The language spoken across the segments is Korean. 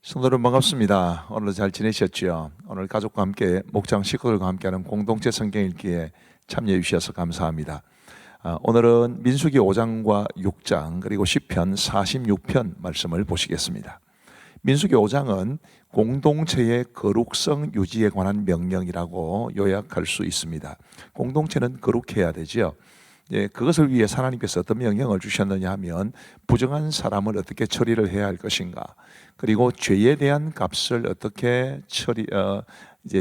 성도들 반갑습니다. 오늘도 잘 지내셨죠? 오늘 가족과 함께 목장 식구들과 함께하는 공동체 성경 읽기에 참여해 주셔서 감사합니다. 오늘은 민수기 5장과 6장 그리고 시편 46편 말씀을 보시겠습니다. 민수기 5장은 공동체의 거룩성 유지에 관한 명령이라고 요약할 수 있습니다. 공동체는 거룩해야 되죠. 그것을 위해 하나님께서 어떤 명령을 주셨느냐 하면 부정한 사람을 어떻게 처리를 해야 할 것인가, 그리고 죄에 대한 값을 어떻게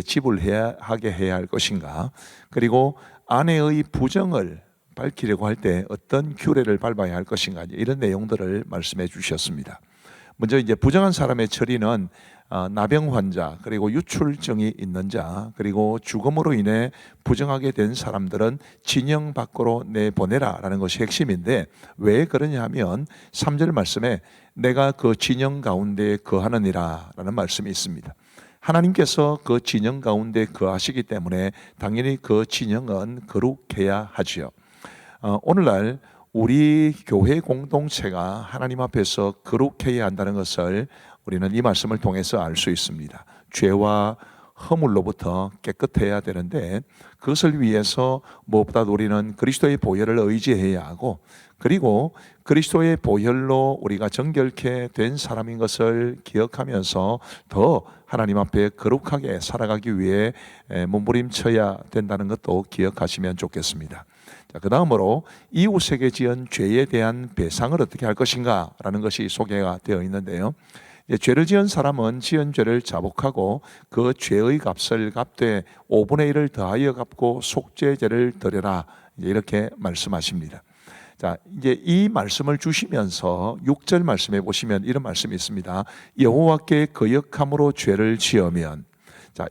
지불하게 해야 할 것인가, 그리고 아내의 부정을 밝히려고 할 때 어떤 규례를 밟아야 할 것인가, 이런 내용들을 말씀해 주셨습니다. 먼저 부정한 사람의 처리는 나병 환자, 그리고 유출증이 있는 자, 그리고 죽음으로 인해 부정하게 된 사람들은 진영 밖으로 내보내라 라는 것이 핵심인데, 왜 그러냐 하면 3절 말씀에 내가 그 진영 가운데 거하느니라 라는 말씀이 있습니다. 하나님께서 그 진영 가운데 거하시기 때문에 당연히 그 진영은 거룩해야 하지요. 오늘날 우리 교회 공동체가 하나님 앞에서 거룩해야 한다는 것을 우리는 이 말씀을 통해서 알 수 있습니다. 죄와 허물로부터 깨끗해야 되는데, 그것을 위해서 무엇보다도 우리는 그리스도의 보혈을 의지해야 하고, 그리고 그리스도의 보혈로 우리가 정결케 된 사람인 것을 기억하면서 더 하나님 앞에 거룩하게 살아가기 위해 몸부림쳐야 된다는 것도 기억하시면 좋겠습니다. 그 다음으로 이웃에게 지은 죄에 대한 배상을 어떻게 할 것인가 라는 것이 소개가 되어 있는데요, 죄를 지은 사람은 지은 죄를 자복하고 그 죄의 값을 갚되 5분의 1을 더하여 갚고 속죄제를 드려라, 이렇게 말씀하십니다. 자, 이제 이 말씀을 주시면서 6절 말씀해 보시면 이런 말씀이 있습니다. 여호와께 거역함으로 죄를 지으면,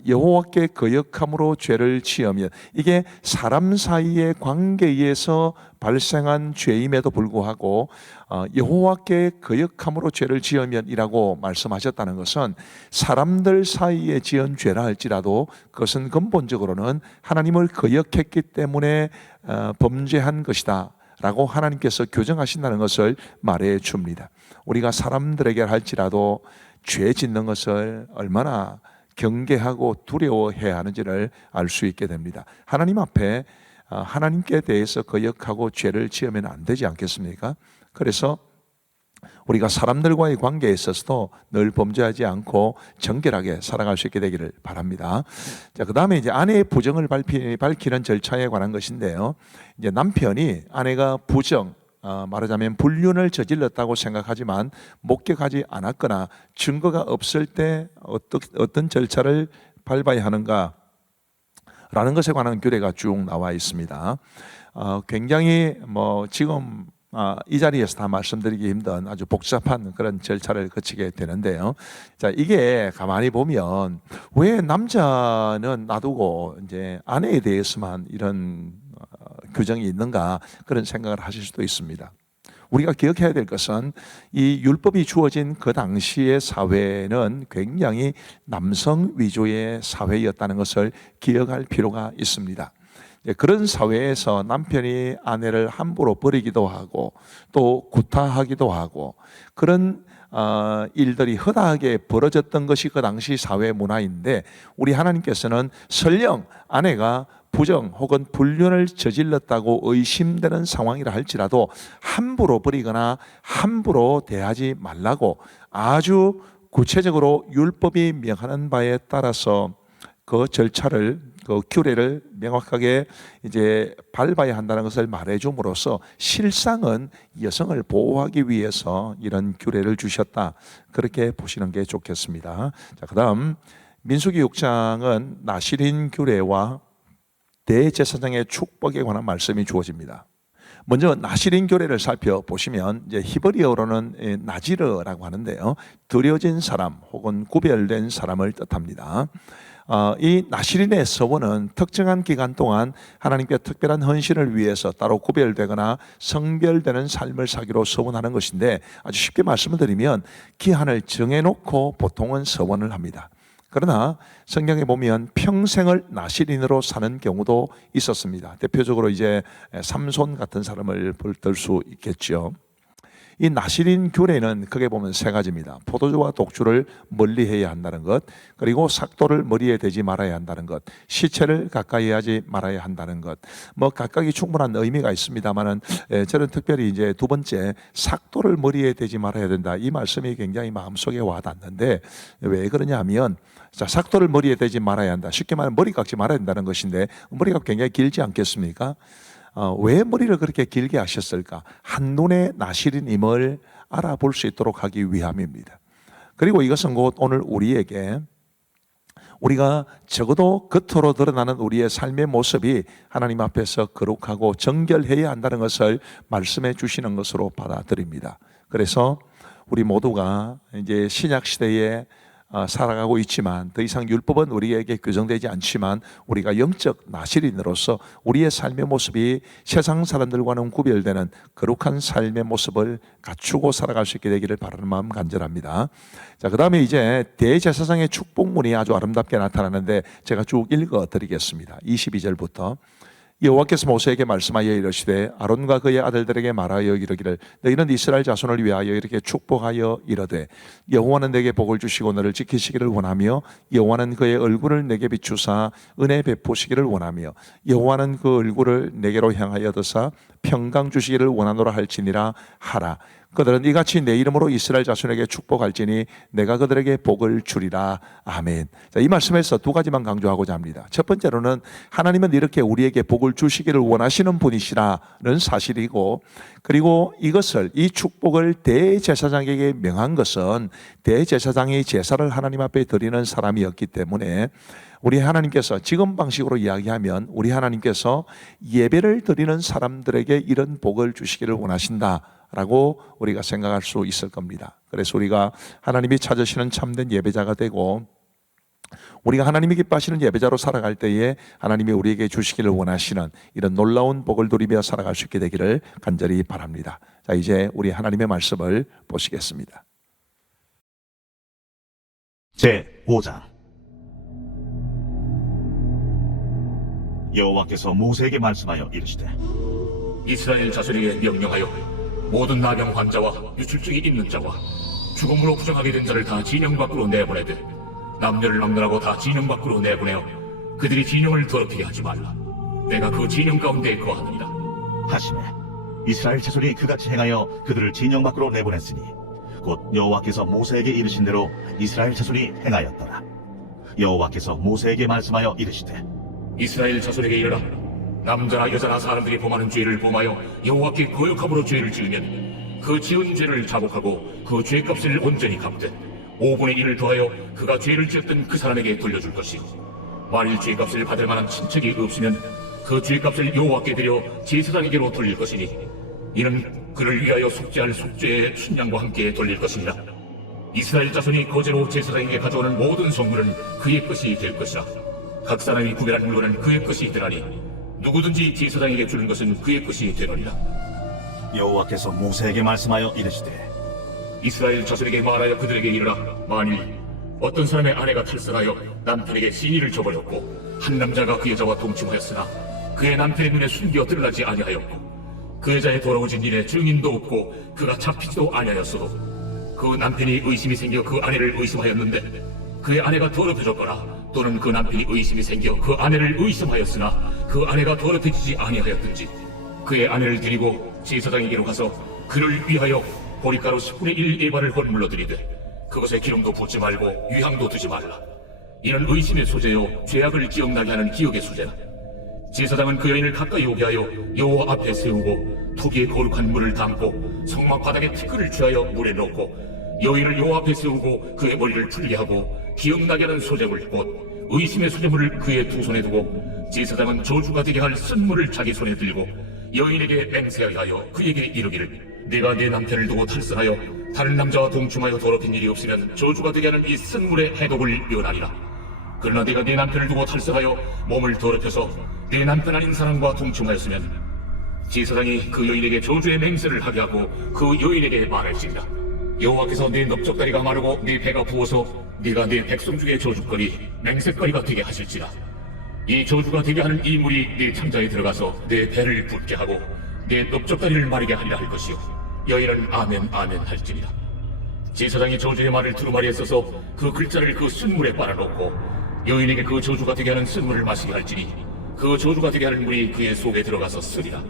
여호와께 거역함으로 죄를 지으면, 이게 사람 사이의 관계에서 발생한 죄임에도 불구하고 여호와께 거역함으로 죄를 지으면이라고 말씀하셨다는 것은, 사람들 사이에 지은 죄라 할지라도 그것은 근본적으로는 하나님을 거역했기 때문에 범죄한 것이다 라고 하나님께서 교정하신다는 것을 말해 줍니다. 우리가 사람들에게 할지라도 죄 짓는 것을 얼마나 경계하고 두려워해야 하는지를 알 수 있게 됩니다. 하나님 앞에 하나님께 대해서 거역하고 죄를 지으면 안 되지 않겠습니까? 그래서 우리가 사람들과의 관계에 있어서도 늘 범죄하지 않고 정결하게 살아갈 수 있게 되기를 바랍니다. 자, 그 다음에 이제 아내의 부정을 밝히는 절차에 관한 것인데요, 이제 남편이 아내가 말하자면 불륜을 저질렀다고 생각하지만 목격하지 않았거나 증거가 없을 때 어떤 절차를 밟아야 하는가 라는 것에 관한 규례가 쭉 나와 있습니다. 굉장히 지금 이 자리에서 다 말씀드리기 힘든 아주 복잡한 그런 절차를 거치게 되는데요. 자, 이게 가만히 보면 왜 남자는 놔두고 이제 아내에 대해서만 이런 규정이 있는가, 그런 생각을 하실 수도 있습니다. 우리가 기억해야 될 것은 이 율법이 주어진 그 당시의 사회는 굉장히 남성 위주의 사회였다는 것을 기억할 필요가 있습니다. 그런 사회에서 남편이 아내를 함부로 버리기도 하고 또 구타하기도 하고, 그런 일들이 허다하게 벌어졌던 것이 그 당시 사회 문화인데, 우리 하나님께서는 설령 아내가 부정 혹은 불륜을 저질렀다고 의심되는 상황이라 할지라도 함부로 버리거나 함부로 대하지 말라고 아주 구체적으로 율법이 명하는 바에 따라서 그 절차를, 그 규례를 명확하게 이제 밟아야 한다는 것을 말해줌으로써 실상은 여성을 보호하기 위해서 이런 규례를 주셨다, 그렇게 보시는 게 좋겠습니다. 자, 그다음 민수기 6장은 나실인 규례와 대제사장의 축복에 관한 말씀이 주어집니다. 먼저 나실인 규례를 살펴보시면 이제 히브리어로는 나지르라고 하는데요, 드려진 사람 혹은 구별된 사람을 뜻합니다. 이 나실인의 서원은 특정한 기간 동안 하나님께 특별한 헌신을 위해서 따로 구별되거나 성별되는 삶을 사기로 서원하는 것인데, 아주 쉽게 말씀을 드리면 기한을 정해놓고 보통은 서원을 합니다. 그러나 성경에 보면 평생을 나실인으로 사는 경우도 있었습니다. 대표적으로 이제 삼손 같은 사람을 들 수 있겠죠. 이 나시린 규례는 크게 보면 세 가지입니다. 포도주와 독주를 멀리해야 한다는 것, 그리고 삭도를 머리에 대지 말아야 한다는 것, 시체를 가까이 하지 말아야 한다는 것. 뭐 각각이 충분한 의미가 있습니다만은 저는 특별히 이제 두 번째 삭도를 머리에 대지 말아야 된다. 이 말씀이 굉장히 마음속에 와닿는데 왜 그러냐면 자, 삭도를 머리에 대지 말아야 한다. 쉽게 말하면 머리 깎지 말아야 된다는 것인데 머리가 굉장히 길지 않겠습니까? 왜 머리를 그렇게 길게 하셨을까? 한눈에 나시린임을 알아볼 수 있도록 하기 위함입니다. 그리고 이것은 곧 오늘 우리에게 우리가 적어도 겉으로 드러나는 우리의 삶의 모습이 하나님 앞에서 거룩하고 정결해야 한다는 것을 말씀해 주시는 것으로 받아들입니다. 그래서 우리 모두가 이제 신약 시대에 살아가고 있지만 더 이상 율법은 우리에게 규정되지 않지만 우리가 영적 나시린으로서 우리의 삶의 모습이 세상 사람들과는 구별되는 거룩한 삶의 모습을 갖추고 살아갈 수 있게 되기를 바라는 마음 간절합니다. 자, 그 다음에 이제 대제사장의 축복문이 아주 아름답게 나타나는데 제가 쭉 읽어 드리겠습니다. 22절부터 여호와께서 모세에게 말씀하여 이르시되 아론과 그의 아들들에게 말하여 이르기를 너희는 이스라엘 자손을 위하여 이렇게 축복하여 이르되 여호와는 내게 복을 주시고 너를 지키시기를 원하며 여호와는 그의 얼굴을 내게 비추사 은혜 베푸시기를 원하며 여호와는 그 얼굴을 내게로 향하여 드사 평강 주시기를 원하노라 할지니라 하라. 그들은 이같이 내 이름으로 이스라엘 자손에게 축복할지니 내가 그들에게 복을 주리라. 아멘. 자, 이 말씀에서 두 가지만 강조하고자 합니다. 첫 번째로는 하나님은 이렇게 우리에게 복을 주시기를 원하시는 분이시라는 사실이고, 그리고 이것을 이 축복을 대제사장에게 명한 것은 대제사장이 제사를 하나님 앞에 드리는 사람이었기 때문에 우리 하나님께서 지금 방식으로 이야기하면 우리 하나님께서 예배를 드리는 사람들에게 이런 복을 주시기를 원하신다 라고 우리가 생각할 수 있을 겁니다. 그래서 우리가 하나님이 찾으시는 참된 예배자가 되고 우리가 하나님이 기뻐하시는 예배자로 살아갈 때에 하나님이 우리에게 주시기를 원하시는 이런 놀라운 복을 누리며 살아갈 수 있게 되기를 간절히 바랍니다. 자, 이제 우리 하나님의 말씀을 보시겠습니다. 제5장 여호와께서 모세에게 말씀하여 이르시되 이스라엘 자손에게 명령하여 모든 나병 환자와 유출증이 있는 자와 죽음으로 부정하게 된 자를 다 진영 밖으로 내보내되 남녀를 막론하고 다 진영 밖으로 내보내어 그들이 진영을 더럽히게 하지 말라. 내가 그 진영 가운데 거하느니라 하시매 이스라엘 자손이 그같이 행하여 그들을 진영 밖으로 내보냈으니 곧 여호와께서 모세에게 이르신 대로 이스라엘 자손이 행하였더라. 여호와께서 모세에게 말씀하여 이르시되 이스라엘 자손에게 이르라. 남자나 여자나 사람들이 범하는 죄를 범하여 여호와께 거역함으로 죄를 지으면 그 지은 죄를 자복하고 그 죄값을 온전히 갚되 5분의 1을 더하여 그가 죄를 지었던 그 사람에게 돌려줄 것이요 만일 죄값을 받을 만한 친척이 없으면 그 죄값을 여호와께 드려 제사장에게로 돌릴 것이니 이는 그를 위하여 속죄할 속죄의 순양과 함께 돌릴 것이니라. 이스라엘 자손이 거제로 제사장에게 가져오는 모든 성물은 그의 것이 될 것이라. 각 사람이 구별한 물건은 그의 것이 되나니 누구든지 제사장에게 주는 것은 그의 것이 되느니라. 여호와께서 모세에게 말씀하여 이르시되 이스라엘 자손에게 말하여 그들에게 이르라. 만일 어떤 사람의 아내가 탈선하여 남편에게 시니를 저버렸고 한 남자가 그 여자와 동침하였으나 그의 남편의 눈에 숨겨 드러나지 아니하였고 그 여자의 더러워진 일에 증인도 없고 그가 잡히지도 아니하였어도 그 남편이 의심이 생겨 그 아내를 의심하였는데 그의 아내가 더럽혀졌거나 또는 그 남편이 의심이 생겨 그 아내를 의심하였으나 그 아내가 더럽혀지지 아니하였든지 그의 아내를 데리고 제사장에게로 가서 그를 위하여 보리가루 10분의 1 에바를 헌물로 드리되 그것에 기름도 붓지 말고 유향도 두지 말라. 이는 의심의 소재요 죄악을 기억나게 하는 기억의 소재라. 제사장은 그 여인을 가까이 오게 하여 여호와 앞에 세우고 투기에 거룩한 물을 담고 성막 바닥에 티끌을 취하여 물에 넣고 여인을 여호와 앞에 세우고 그의 머리를 풀게 하고 기억나게 하는 소재물 곧 의심의 소재물을 그의 두 손에 두고 제사장은 저주가 되게 할 쓴물을 자기 손에 들고 여인에게 맹세하여 그에게 이르기를 네가 네 남편을 두고 탈선하여 다른 남자와 동침하여 더럽힌 일이 없으면 저주가 되게 하는 이 쓴물의 해독을 면하리라. 그러나 네가 네 남편을 두고 탈선하여 몸을 더럽혀서 네 남편 아닌 사람과 동침하였으면 제사장이 그 여인에게 저주의 맹세를 하게 하고 그 여인에게 말할지니라. 여호와께서 네 넓적다리가 마르고 네 배가 부어서 네가 네 백성 중에 저주거리 맹세거리가 되게 하실지라. 이 저주가 되게 하는 이 물이 네 창자에 들어가서 네 배를 붓게 하고 네 넓적다리를 마르게 하리라 할 것이요 여인은 아멘 아멘 할지니라. 제사장이 저주의 말을 두루마리에 써서 그 글자를 그 쓴물에 빨아놓고 여인에게 그 저주가 되게 하는 쓴물을 마시게 할지니 그 저주가 되게 하는 물이 그의 속에 들어가서 쓰리라.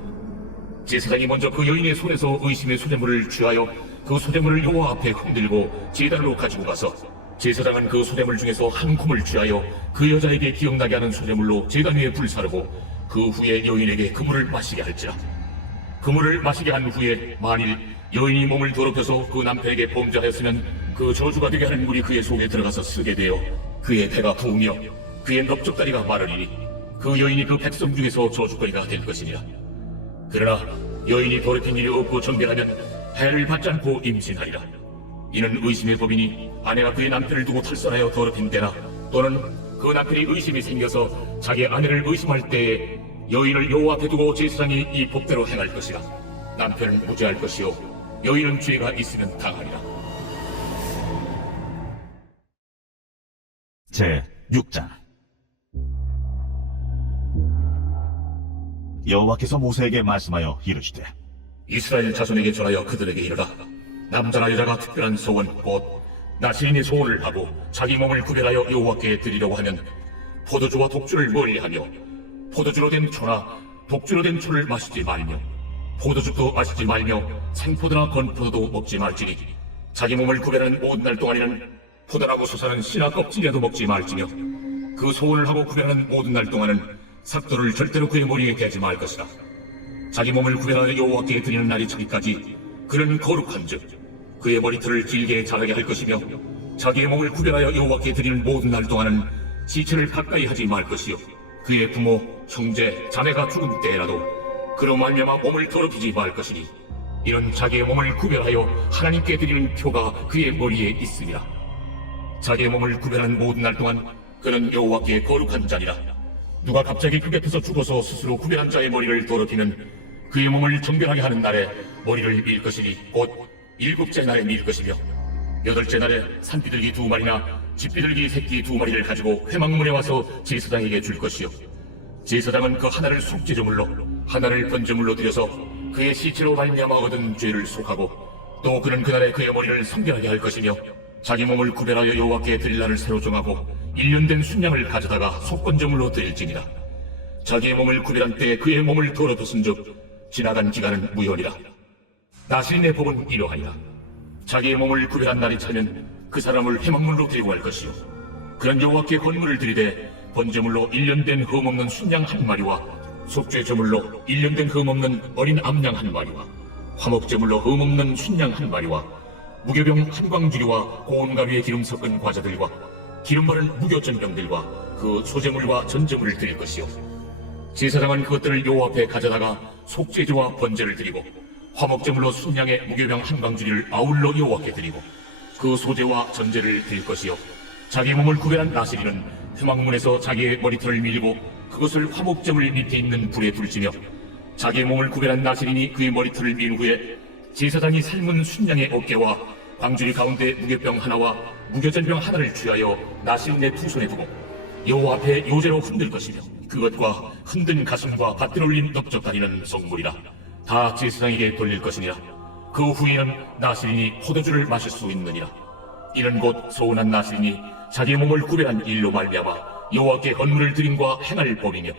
제사장이 먼저 그 여인의 손에서 의심의 소재물을 취하여 그 소재물을 여호와 앞에 흔들고 제단으로 가지고 가서 제사장은 그 소재물 중에서 한 줌을 취하여 그 여자에게 기억나게 하는 소재물로 제단 위에 불사르고 그 후에 여인에게 그 물을 마시게 할지라. 그 물을 마시게 한 후에 만일 여인이 몸을 더럽혀서 그 남편에게 범죄하였으면 그 저주가 되게 하는 물이 그의 속에 들어가서 쓰게 되어 그의 배가 부으며 그의 넓적다리가 마르리니 그 여인이 그 백성 중에서 저주거리가 될 것이니라. 그러나 여인이 더럽힌 일이 없고 정결하면 해를 받지 않고 임신하리라. 이는 의심의 법이니 아내가 그의 남편을 두고 탈선하여 더럽힌 때나 또는 그 남편이 의심이 생겨서 자기 아내를 의심할 때에 여인을 여호와 앞에 두고 제사장이 이 법대로 행할 것이라. 남편은 무죄할 것이요 여인은 죄가 있으면 당하리라. 제 6장. 여호와께서 모세에게 말씀하여 이르시되 이스라엘 자손에게 전하여 그들에게 이르라. 남자나 여자가 특별한 소원 곧 나시인의 소원을 하고 자기 몸을 구별하여 여호와께 드리려고 하면 포도주와 독주를 멀리하며 포도주로 된 초나 독주로 된 초를 마시지 말며 포도주도 마시지 말며 생포도나 건포도도 먹지 말지니 자기 몸을 구별하는 모든 날 동안에는 포도나무 솟아는 씨나 껍질이라도 먹지 말지며 그 소원을 하고 구별하는 모든 날 동안은 삭도를 절대로 그의 머리에 대지 말 것이라. 자기 몸을 구별하여 여호와께 드리는 날이 차기까지 그는 거룩한즉 그의 머리털을 길게 자라게 할 것이며 자기의 몸을 구별하여 여호와께 드리는 모든 날 동안은 시체를 가까이 하지 말 것이요 그의 부모, 형제, 자매가 죽은 때라도 그로 말미암아 몸을 더럽히지 말 것이니 이는 자기의 몸을 구별하여 하나님께 드리는 표가 그의 머리에 있음이라. 자기의 몸을 구별하는 모든 날 동안 그는 여호와께 거룩한 자니라. 누가 갑자기 그 곁에서 죽어서 스스로 구별한 자의 머리를 더럽히면 그의 몸을 정결하게 하는 날에 머리를 밀 것이니 곧 7째 날에 밀 것이며 8째 날에 산비둘기 2마리나 집비둘기 새끼 2마리를 가지고 회막문에 와서 제사장에게 줄 것이요 제사장은 그 하나를 속죄제물로 하나를 번제물로 드려서 그의 시체로 말미암아 얻은 죄를 속하고 또 그는 그날에 그의 머리를 성결하게 할 것이며 자기 몸을 구별하여 여호와께 드릴 날을 새로 정하고 1년 된 순양을 가져다가 속건제물로 드릴지니라. 자기의 몸을 구별한 때에 그의 몸을 더럽혔은즉 지나간 기간은 무효니라. 나시린의 법은 이러하니라. 자기의 몸을 구별한 날이 차면 그 사람을 회막문으로 데리고 갈 것이요 그는 여호와께 헌물을 드리되 번제물로 1년 된 흠없는 순양 1마리와 속죄제물로 1년 된 흠없는 어린 암양 1마리와 화목제물로 흠없는 순양 1마리와 무교병 한광주리와 고운 가루에 기름 섞은 과자들과 기름 바른 무교전병들과 그 소제물과 전제물을 드릴 것이요 제사장은 그것들을 여호와 앞에 가져다가 속죄제와 번제를 드리고 화목제물로 순양의 무교병 한광주리를 아울러 여호와께 드리고 그 소제와 전제를 드릴 것이요 자기 몸을 구별한 나시리는 회막문에서 자기의 머리털을 밀고 그것을 화목제물 밑에 있는 불에 둘지며 자기의 몸을 구별한 나시린이 그의 머리털을 민 후에 제사장이 삶은 순양의 어깨와 광주리 가운데 무교병 하나와 무교전병 하나를 취하여 나시린의 두 손에 두고 여호와 앞에 요제로 흔들 것이며 그것과 흔든 가슴과 밭들 올린 넓적다리는 성물이라 다 제사장에게 돌릴 것이니라. 그 후에는 나시린이 포도주를 마실 수 있느니라. 이는 곧 소원한 나시린이 자기의 몸을 구별한 일로 말미암아 여호와께 헌물을 드림과 행할 법이며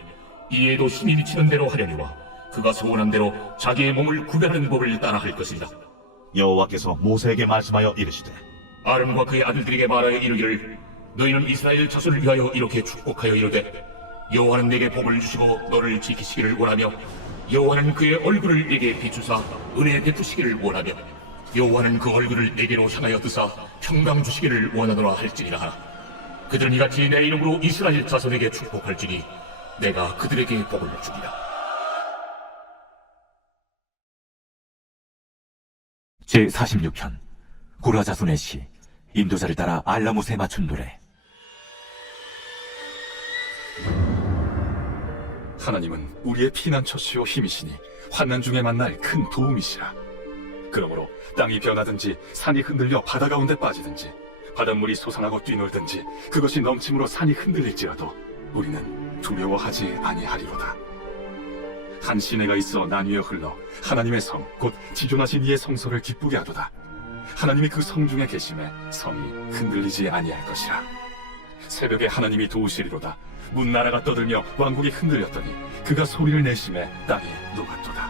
이에도 힘이 미치는 대로 하려니와 그가 소원한 대로 자기의 몸을 구별하는 법을 따라 할 것이니라. 여호와께서 모세에게 말씀하여 이르시되 아론과 그의 아들들에게 말하여 이르기를 너희는 이스라엘 자손을 위하여 이렇게 축복하여 이르되 여호와는 내게 복을 주시고 너를 지키시기를 원하며 여호와는 그의 얼굴을 내게 비추사 은혜 베푸시기를 원하며 여호와는 그 얼굴을 내게로 향하여 드사 평강 주시기를 원하노라 할지니라 하라. 그들은 이같이 내 이름으로 이스라엘 자손에게 축복할지니 내가 그들에게 복을 주리라. 제46편 고라 자손의 시 인도자를 따라 알라못에 맞춘 노래. 하나님은 우리의 피난처시요 힘이시니 환난 중에 만날 큰 도움이시라. 그러므로 땅이 변하든지 산이 흔들려 바다 가운데 빠지든지 바닷물이 솟아나고 뛰놀든지 그것이 넘침으로 산이 흔들릴지라도 우리는 두려워하지 아니하리로다. 한 시내가 있어 나뉘어 흘러 하나님의 성 곧 지존하신 이의 성소를 기쁘게 하도다. 하나님이 그 성 중에 계심에 성이 흔들리지 아니할 것이라. 새벽에 하나님이 도우시리로다. 문나라가 떠들며 왕국이 흔들렸더니 그가 소리를 내심에 땅이 녹았도다.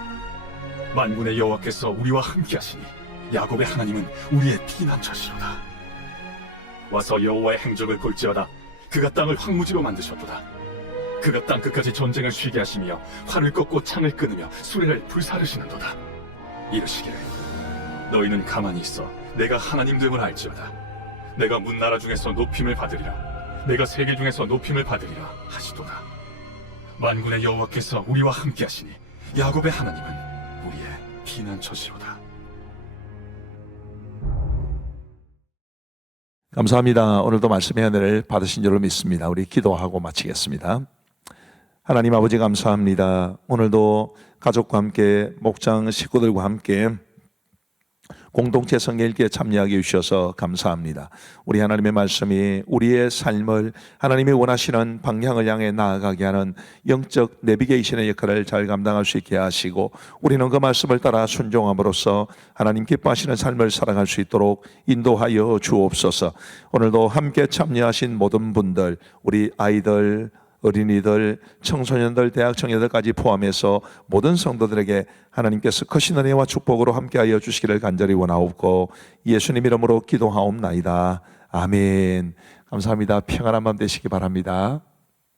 만군의 여호와께서 우리와 함께하시니 야곱의 하나님은 우리의 피난처시로다. 와서 여호와의 행적을 볼지어다. 그가 땅을 황무지로 만드셨도다. 그가 땅 끝까지 전쟁을 쉬게 하시며 활을 꺾고 창을 끊으며 수레를 불사르시는도다. 이르시기를 너희는 가만히 있어 내가 하나님 됨을 알지어다. 내가 문나라 중에서 높임을 받으리라. 내가 세계 중에서 높임을 받으리라 하시도다. 만군의 여호와께서 우리와 함께하시니 야곱의 하나님은 우리의 피난처시로다. 감사합니다. 오늘도 말씀의 은혜를 받으신 줄로 믿습니다. 우리 기도하고 마치겠습니다. 하나님 아버지 감사합니다. 오늘도 가족과 함께 목장 식구들과 함께 공동체 성경 읽기에 참여하게 해주셔서 감사합니다. 우리 하나님의 말씀이 우리의 삶을 하나님이 원하시는 방향을 향해 나아가게 하는 영적 내비게이션의 역할을 잘 감당할 수 있게 하시고 우리는 그 말씀을 따라 순종함으로써 하나님 기뻐하시는 삶을 살아갈 수 있도록 인도하여 주옵소서. 오늘도 함께 참여하신 모든 분들, 우리 아이들, 어린이들, 청소년들, 대학 청년들까지 포함해서 모든 성도들에게 하나님께서 크신 은혜와 축복으로 함께하여 주시기를 간절히 원하옵고 예수님 이름으로 기도하옵나이다. 아멘. 감사합니다. 평안한 밤 되시기 바랍니다.